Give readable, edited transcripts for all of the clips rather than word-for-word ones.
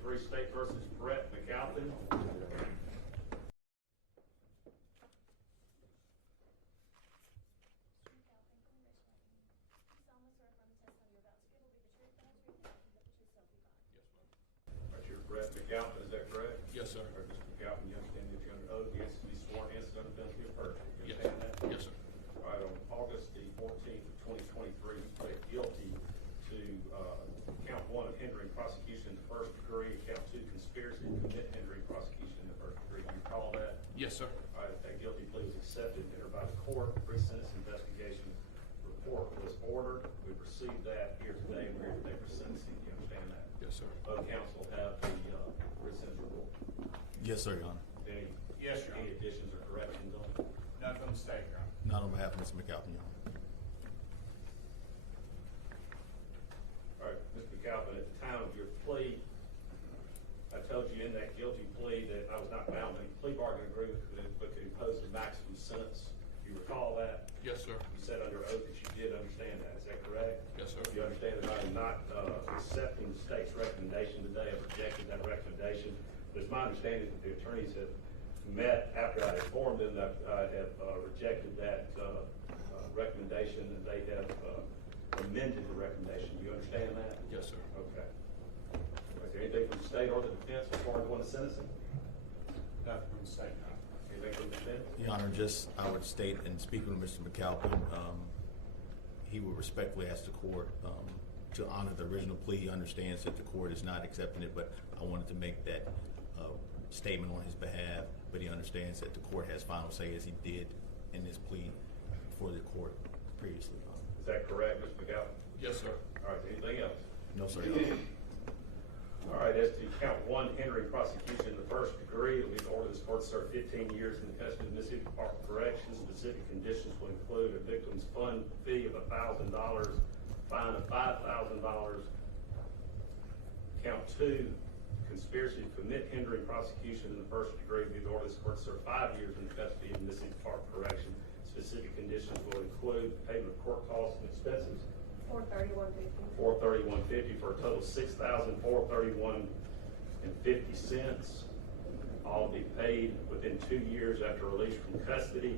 State versus Brett McAlpin. Brett McAlpin, is that correct? Yes, sir. Or Mr. McAlpin, you understand that you're under oath, yes, to be sworn in under penalty of perjury. You Yes. understand that? Yes, sir. All right, on August the 14th of 2023, you pled guilty to count 1 of hindering prosecution in the first degree, and count 2 conspiracy to commit hindering prosecution in the first degree. Do you recall that? Yes, sir. All right, that guilty plea was accepted and entered by the court. Pre-sentence investigation report was ordered. We've received that here today. We're here today for sentencing. Do you understand that? Yes, sir. Both counsel have the pre-sentence report. Yes, sir, Your Honor. Any, Yes, Your Honor. any additions or corrections on it? None from the state, Your Honor. Not on behalf of Mr. McAlpin, Your Honor. All right, Mr. McAlpin, at the time of your plea, I told you in that guilty plea that I was not bound by any plea bargaining agreement, but could impose a maximum sentence. Do you recall that? Yes, sir. You said under oath that you did understand that. Is that correct? Yes, sir. You understand that I am not accepting the state's recommendation today. I've rejected that recommendation. But it's my understanding that the attorneys have met after I informed them that I have rejected that recommendation, and they have amended the recommendation. Do you understand that? Yes, sir. Okay. Is there anything from the state or the defense before I go into sentencing? Nothing from the state, Your Honor. Anything from the defense? Your Honor, just I would state in speaking with Mr. McAlpin, he would respectfully ask the court to honor the original plea. He understands that the court is not accepting it, but I wanted to make that statement on his behalf. But he understands that the court has final say, as he did in his plea for the court previously. Is that correct, Mr. McAlpin? Yes, sir. All right, anything else? No, sir, Your Honor. All right, as to count 1, hindering prosecution in the first degree, we've ordered this court to serve 15 years in the custody of Mississippi Department of Corrections. Specific conditions will include a victim's fund fee of $1,000, fine of $5,000. Count 2, conspiracy to commit hindering prosecution in the first degree. We've ordered this court to serve 5 years in the custody of Mississippi Department of Corrections. Specific conditions will include payment of court costs and expenses. $431.50 for a total of $6,431.50. All will be paid within 2 years after release from custody.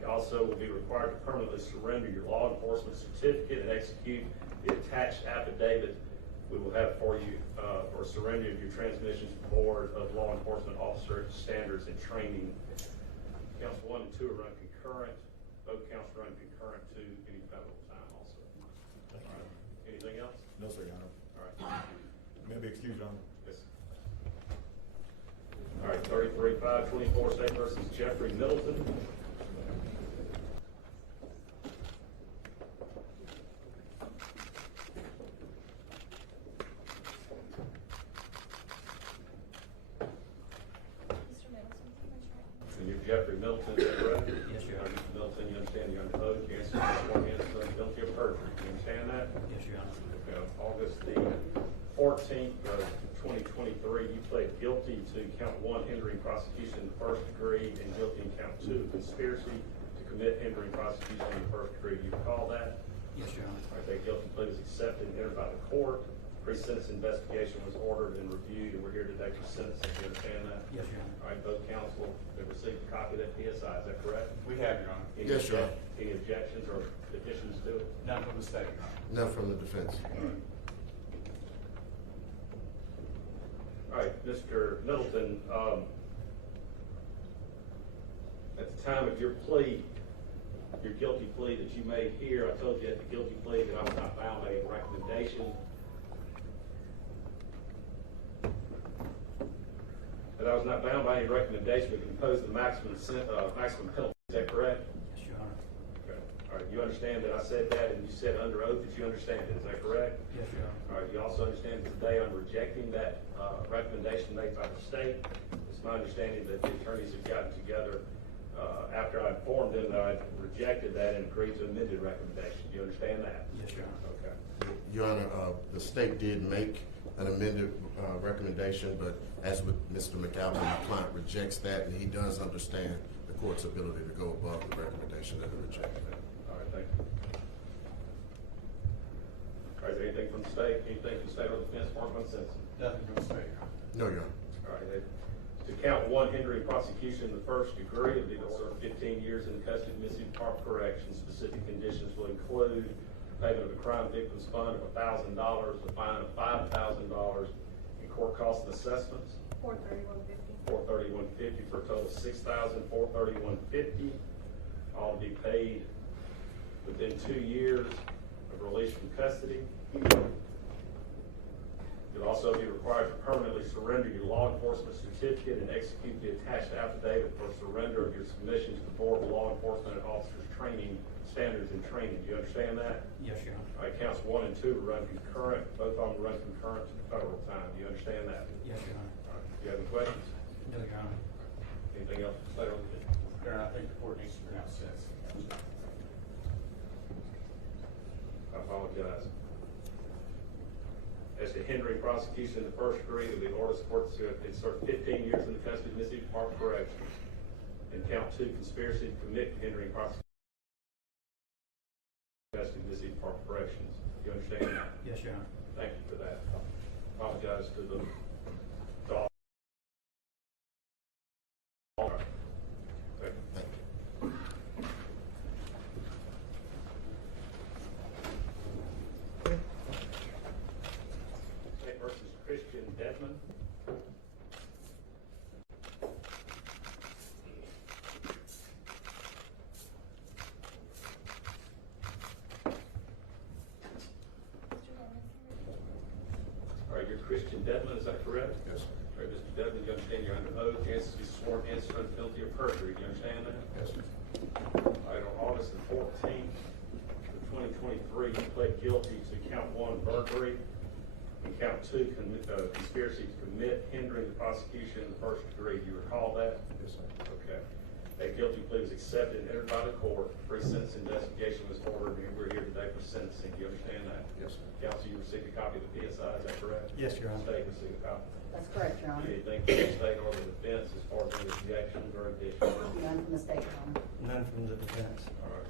You also will be required to permanently surrender your law enforcement certificate and execute the attached affidavit we will have for you for surrender of your transmissions board of law enforcement officer standards and training. Counts 1 and 2 are run concurrent. Both counts run concurrent to any federal time also. Thank you, Your Honor. Anything else? No, sir, Your Honor. All right. May I be excused, Your Honor? Yes. All right, 33-5-24 State versus Jeffrey Middleton. Mr. Middleton, do you raise your hand? And you're Jeffrey Middleton, is that correct? Yes, Your Honor. Mr. Middleton, you understand you're under oath, you answer the sworn in, so guilty of perjury. You understand that? Yes, Your Honor. Okay, on August the 14th of 2023, you pled guilty to count 1, hindering prosecution in the first degree, and guilty in count 2, conspiracy to commit hindering prosecution in the first degree. Do you recall that? Yes, Your Honor. All right, that guilty plea was accepted and entered by the court. Pre-sentence investigation was ordered and reviewed, and we're here today for sentencing. You understand that? Yes, Your Honor. All right, both counsel have received a copy of that PSI, is that correct? We have, Your Honor. Any Yes, Your Honor. Any objections or additions to it? None from the state, Your Honor. None from the defense. All right, Mr. Middleton, at the time of your plea, your guilty plea that you made here, I told you at the guilty plea that I was not bound by any recommendation. That I was not bound by any recommendation, but can impose the maximum penalty. Is that correct? Yes, Your Honor. Okay. All right, you understand that I said that, and you said under oath that you understand it. Is that correct? Yes, Your Honor. All right, you also understand that today I'm rejecting that recommendation made by the state. It's my understanding that the attorneys have gotten together after I informed them that I rejected that and agreed to amended recommendation. Do you understand that? Yes, Your Honor. Okay. Your Honor, the state did make an amended recommendation, but as with Mr. McAlpin, my client rejects that, and he does understand the court's ability to go above the recommendation that it rejected. All right, thank you. All right, is there anything from the state, anything from the state or the defense department on Simpson? Nothing from the state, Your Honor. No, Your Honor. All right, to count one, hindering prosecution in the first degree, it'll be to serve 15 years in the custody of Mississippi Department of Corrections. Specific conditions will include payment of a crime victims fund of $1,000, a fine of $5,000, and court costs and assessments, $431.50 for a total of $6,431.50, all to be paid within 2 years of release from custody. You'll also be required to permanently surrender your law enforcement certificate and execute the attached affidavit for surrender of your submission to the Board of Law Enforcement and Officers Training Standards and Training. Do you understand that? Yes, Your Honor. All right, counts 1 and 2 will run concurrent. Both of them will run concurrent to the federal time. Do you understand that? Yes, Your Honor. All right. Do you have any questions? No, Your Honor. Anything else to say on the Your Honor, I think the court needs to pronounce this. I apologize. As to hindering prosecution in the first degree, it will be the orders of court to insert 15 years in the custody of Mississippi Department of Corrections. And count 2, conspiracy to commit hindering prosecution in the custody of Mississippi Department of Corrections. Do you understand that? Yes, Your Honor. Thank you for that. I apologize to the dog. All right. Thank you. Thank you. State versus Christian Dedman. All right, you're Christian Dedman, is that correct? Yes, sir. All right, Mr. Dedman, you understand you're under oath, you answer to be sworn, answer under penalty of perjury. Do you understand that? Yes, sir. All right, on August the 14th of 2023, you pled guilty to count 1, burglary, and count 2, conspiracy to commit hindering the prosecution in the first degree. Do you recall that? Yes, sir. Okay. That guilty plea was accepted and entered by the court. Pre-sentence investigation was ordered, and we're here today for sentencing. Do you understand that? Yes, sir. Counsel, you received a copy of the PSI, is that correct? Yes, Your Honor. State received a copy. That's correct, Your Honor. Anything from the state or the defense as far as any objections or additions? None from the state, Your Honor. None from the defense. All right.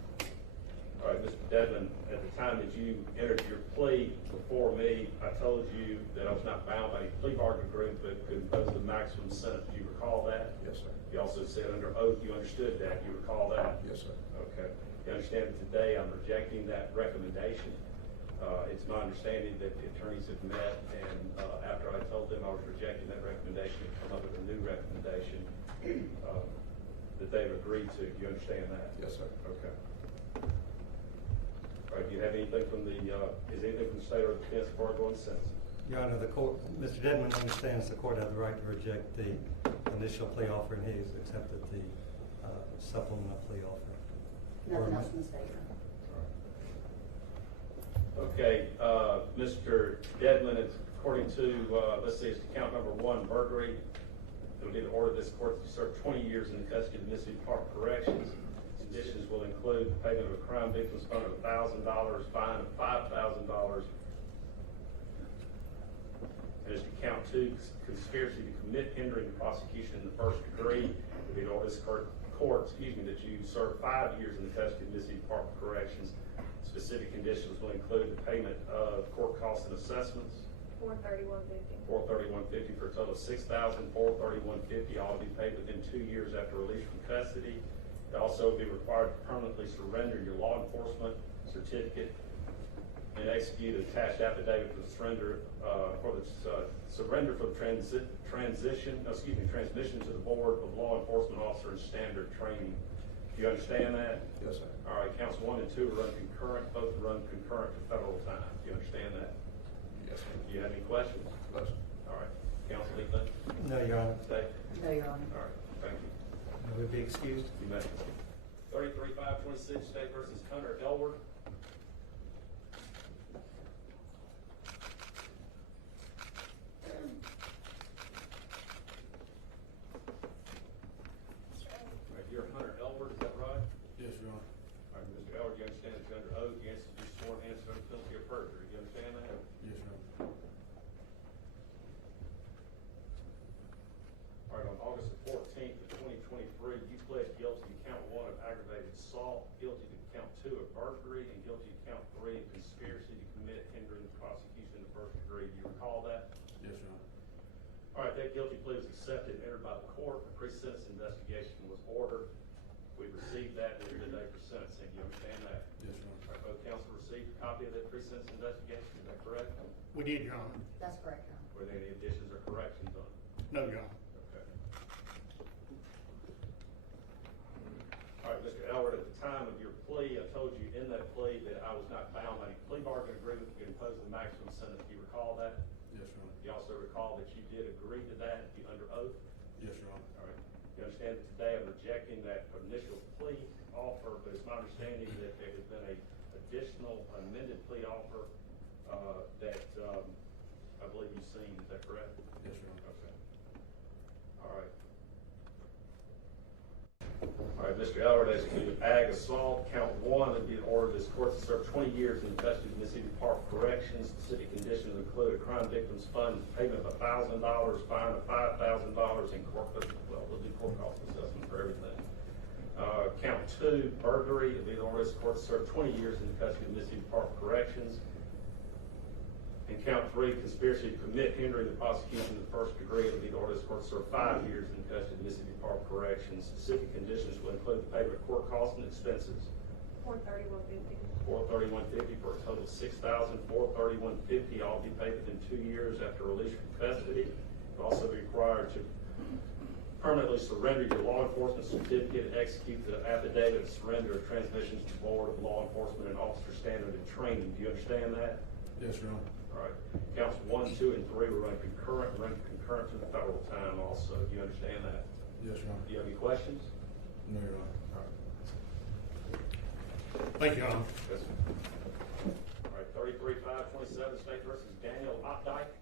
All right, Mr. Dedman, at the time that you entered your plea before me, I told you that I was not bound by any plea bargaining agreement, but could impose the maximum sentence. Do you recall that? Yes, sir. You also said under oath you understood that. You recall that? Yes, sir. Okay. You understand that today I'm rejecting that recommendation. It's my understanding that the attorneys have met, and after I told them I was rejecting that recommendation, and come up with a new recommendation that they've agreed to. Do you understand that? Yes, sir. Okay. All right. Do you have anything from the, is anything from the state or the defense before I go on sentencing? Your Honor, the court, Mr. Dedman understands the court had the right to reject the initial plea offer, and he has accepted the supplemental plea offer. Nothing else from the state, Your Honor. Okay, Mr. Dedman, it's according to, let's see, it's count number 1, burglary. It'll be the order of this court to serve 20 years in the custody of the Mississippi Department of Corrections. Conditions will include the payment of a crime victims fund of $1,000, fine of $5,000. And as to count 2, conspiracy to commit hindering the prosecution in the first degree. It'll be the order of this court, that you serve 5 years in the custody of the Mississippi Department of Corrections. Specific conditions will include the payment of court costs and assessments, $431.50 for a total of $6,431.50, all to be paid within 2 years after release from custody. You'll also be required to permanently surrender your law enforcement certificate and execute an attached affidavit for the surrender for the transmission to the Board of Law Enforcement Officer and Standard Training. Do you understand that? Yes, sir. All right, counts 1 and 2 run concurrent, both run concurrent to federal time. Do you understand that? Yes, sir. Do you have any questions? Yes, sir. All right, counsel, anything? No, Your Honor. State? No, Your Honor. All right, thank you. Will be excused. You may. 33-526, State versus Hunter Elward. All right, you're Hunter Elward, is that right? Yes, Your Honor. All right, Mr. Elward, you understand that you're under oath, you answer to be sworn, answer under penalty of perjury. You understand that? Yes, Your Honor. All right, on August the 14th of 2023, you pled guilty to count 1 of aggravated assault, guilty to count 2 2 of burglary and guilty of count 3 of conspiracy to commit hindering the prosecution in the first degree. Do you recall that? Yes, Your Honor. All right, that guilty plea was accepted and entered by the court. A pre-sentence investigation was ordered. We received that and we're here today for sentencing. Do you understand that? Yes, Your All Honor. right, both counsel received a copy of that pre-sentence investigation. Is that correct? We did, Your Honor. That's correct, Your Honor. Were there any additions or corrections on it? No, Your Honor. Okay. All right, Mr. Elwood, at the time of your plea, I told you in that plea that I was not bound by any plea bargain agreement to impose the maximum sentence. Do you recall that? Yes, Your Honor. You also recall that you did agree to that, you under oath? Yes, Your Honor. All right. You understand that today I'm rejecting that initial plea offer, but it's my understanding that there has been a additional amended plea offer that I believe you've seen. Is that correct? Yes, Your Honor. Okay. All right. All right, Mr. Elwood, as to ag assault, count 1, it'd be in order this court to serve 20 years in custody of Mississippi Park Corrections. Specific conditions include a crime victims fund payment of $1,000, fine of $5,000, and we'll do court cost assessment for everything. Count 2, burglary, it'd be in order this court to serve 20 years in custody of Mississippi Park Corrections. And count 3, conspiracy to commit hindering the prosecution in the first degree, it'll be the order this court to serve 5 years in custody of Mississippi Park Corrections. Specific conditions will include the payment of court costs and expenses. $431.50. $431.50 for a total of $6,431.50, all be paid within 2 years after release from custody. You'll also be required to permanently surrender your law enforcement certificate and execute the affidavit of surrender of transmissions to the Board of Law Enforcement and Officer Standard and Training. Do you understand that? Yes, Your Honor. All right. Counts 1, 2, and 3 will run concurrent to the federal time also. Do you understand that? Yes, Your Honor. Do you have any questions? No, Your Honor. All right. Thank you, Your Honor. Yes, sir. All right, 33-527, State versus Daniel Opdyke.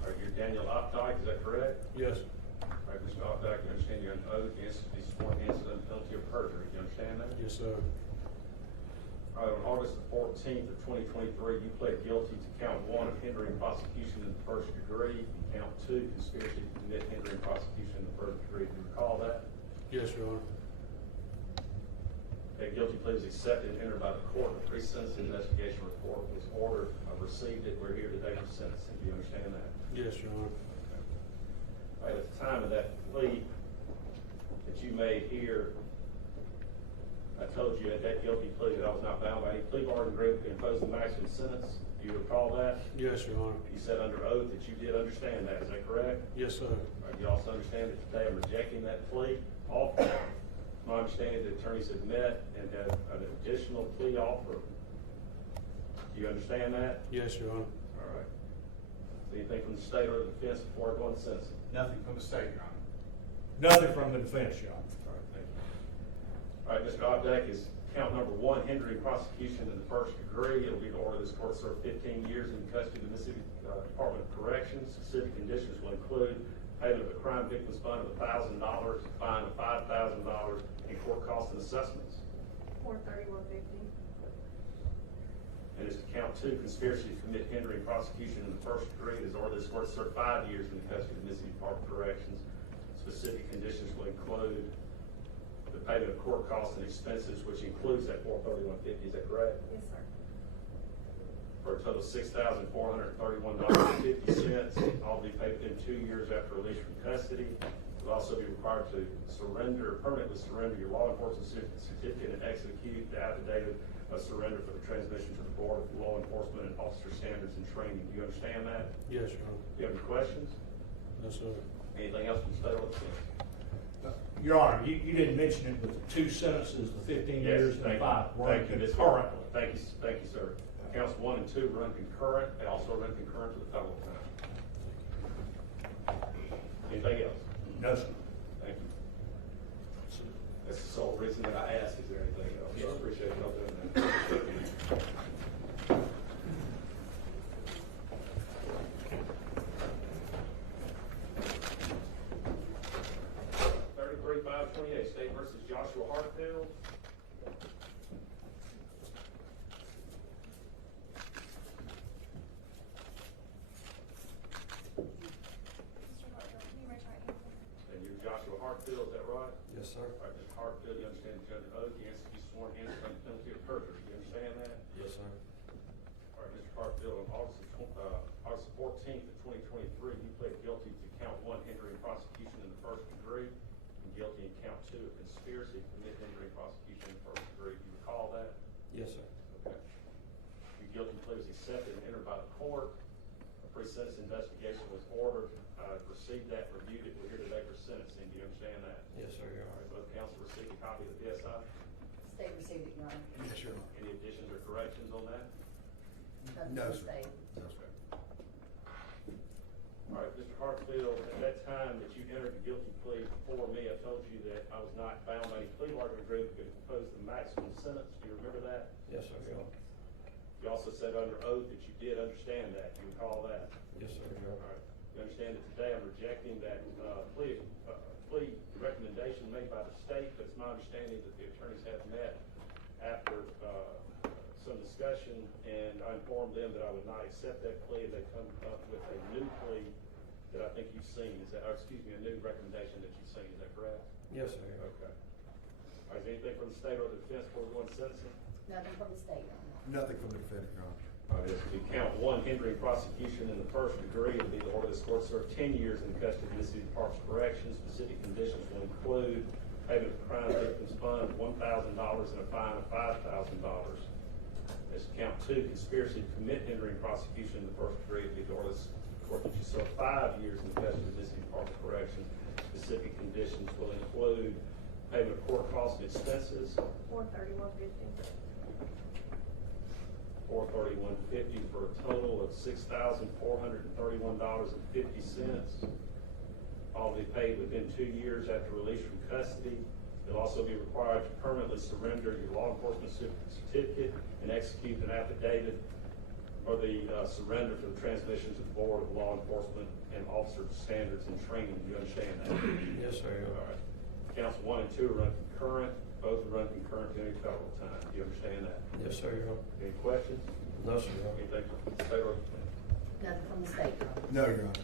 All right, you're Daniel Opdyke, is that correct? Yes. All right, Mr. Opdyke, you understand you're an oath, you be sworn against the penalty of perjury. Do you understand that? Yes, sir. All right, on August the 14th of 2023, you pled guilty to count 1 of hindering prosecution in the first degree, and count 2, conspiracy to commit hindering prosecution in the first degree. Do you recall that? Yes, Your Honor. That guilty plea is accepted and entered by the court. The pre-sentence investigation report was ordered. I've received it. We're here today for sentencing. Do you understand that? Yes, Your Honor. All right, at the time of that plea that you made here, I told you at that guilty plea that I was not bound by any plea bargain agreement to impose the maximum sentence. Do you recall that? Yes, Your Honor. You said under oath that you did understand that. Is that correct? Yes, sir. All right, you also understand that today I'm rejecting that plea offer. My understanding, the attorneys have met and have an additional plea offer. Do you understand that? Yes, Your Honor. All right. Anything from the state or the defense before I go into sentencing? Nothing from the state, Your Honor. Nothing from the defense, Your Honor. All right, thank you. All right, Mr. Opdyke, is count number 1, hindering prosecution in the first degree. It'll be the order of this court to serve 15 years in custody of the Mississippi Department of Corrections. Specific conditions will include payment of a crime victims fund of $1,000, fine of $5,000, and court costs and assessments. $431.50. And as to count 2, conspiracy to commit hindering prosecution in the first degree, it is ordered this court to serve 5 years in the custody of the Mississippi Department of Corrections. Specific conditions will include the payment of court costs and expenses, which includes that $431.50. Is that correct? Yes, sir. For a total of $6,431.50, all be paid within 2 years after release from custody. You'll also be required to permanently surrender your law enforcement certificate and execute the affidavit of surrender for the transmission to the Board of Law Enforcement and Officer Standards and Training. Do you understand that? Yes, Your Honor. Do you have any questions? No, sir. Anything else from the state or the defense? Your Honor, you didn't mention it, but the 2 sentences, the 15 years and the 5, were Thank you. concurrently. Thank you, sir. Counts 1 and 2 run concurrent. They also run concurrent to the federal time. Anything else? No, sir. Thank you. That's the sole reason that I asked. Is there anything else? I appreciate y'all doing that. 33-528, State versus Joshua Hartfield. Hartfield, is that right? Yes, sir. All right, Mr. Hartfield, you understand that you're under oath, you answer, you sworn in under the penalty of perjury, you understand that? Yes, sir. All right, Mr. Hartfield, on August 14th of 2023, you pled guilty to count 1, hindering prosecution in the first degree, and guilty in count 2 of conspiracy to commit hindering prosecution in the first degree. Do you recall that? Yes, sir. Okay. Your guilty plea was accepted and entered by the court. A pre-sentence investigation was ordered. Received that, reviewed it. We're here today for sentencing. Do you understand that? Yes, sir, Your All right, Honor. both counsel received a copy of the PSI. State received it, Your Honor. Yes, Your Honor. Any additions or corrections on that? Nothing No, from the sir. state. That's right. All right, Mr. Hartfield, at that time that you entered the guilty plea before me, I told you that I was not bound by any plea bargaining agreement, but could impose the maximum sentence. Do you remember that? Yes, sir, Your Honor. You also said under oath that you did understand that. Do you recall that? Yes, sir, Your All Honor. right. You understand that today I'm rejecting that plea recommendation made by the state, but it's my understanding that the attorneys have met after some discussion, and I informed them that I would not accept that plea. They come up with a new plea that I think you've seen. Is that, or excuse me, a new recommendation that you've seen. Is that correct? Yes, sir, Your Honor. Okay. All right, is there anything from the state or the defense before we go into sentencing? Nothing from the state, Your Honor. Nothing from the defendant, Your Honor. All right, to count 1, hindering prosecution in the first degree, it'll be the order of this court to serve 10 years in custody of Mississippi Parks and Corrections. Specific conditions will include payment of crime victims fund of $1,000 and a fine of $5,000. As to count 2, conspiracy to commit hindering prosecution in the first degree, it'll be the order of this court that you serve 5 years in custody of Mississippi Parks and Corrections. Specific conditions will include payment of court costs and expenses, $431.50. $431.50 for a total of $6,431.50. All to be paid within 2 years after release from custody. You'll also be required to permanently surrender your law enforcement certificate and execute an affidavit or the surrender for the transmission to the Board of Law Enforcement and Officer Standards and Training. Do you understand that? Yes, sir, Your All Honor. right. Counts 1 and 2 are run concurrent. Both are run concurrent to any federal time. Do you understand that? Yes, sir, Your Honor. Any questions? No, sir, Your Honor. Anything from the state or? Nothing from the state, Your Honor. No, Your Honor.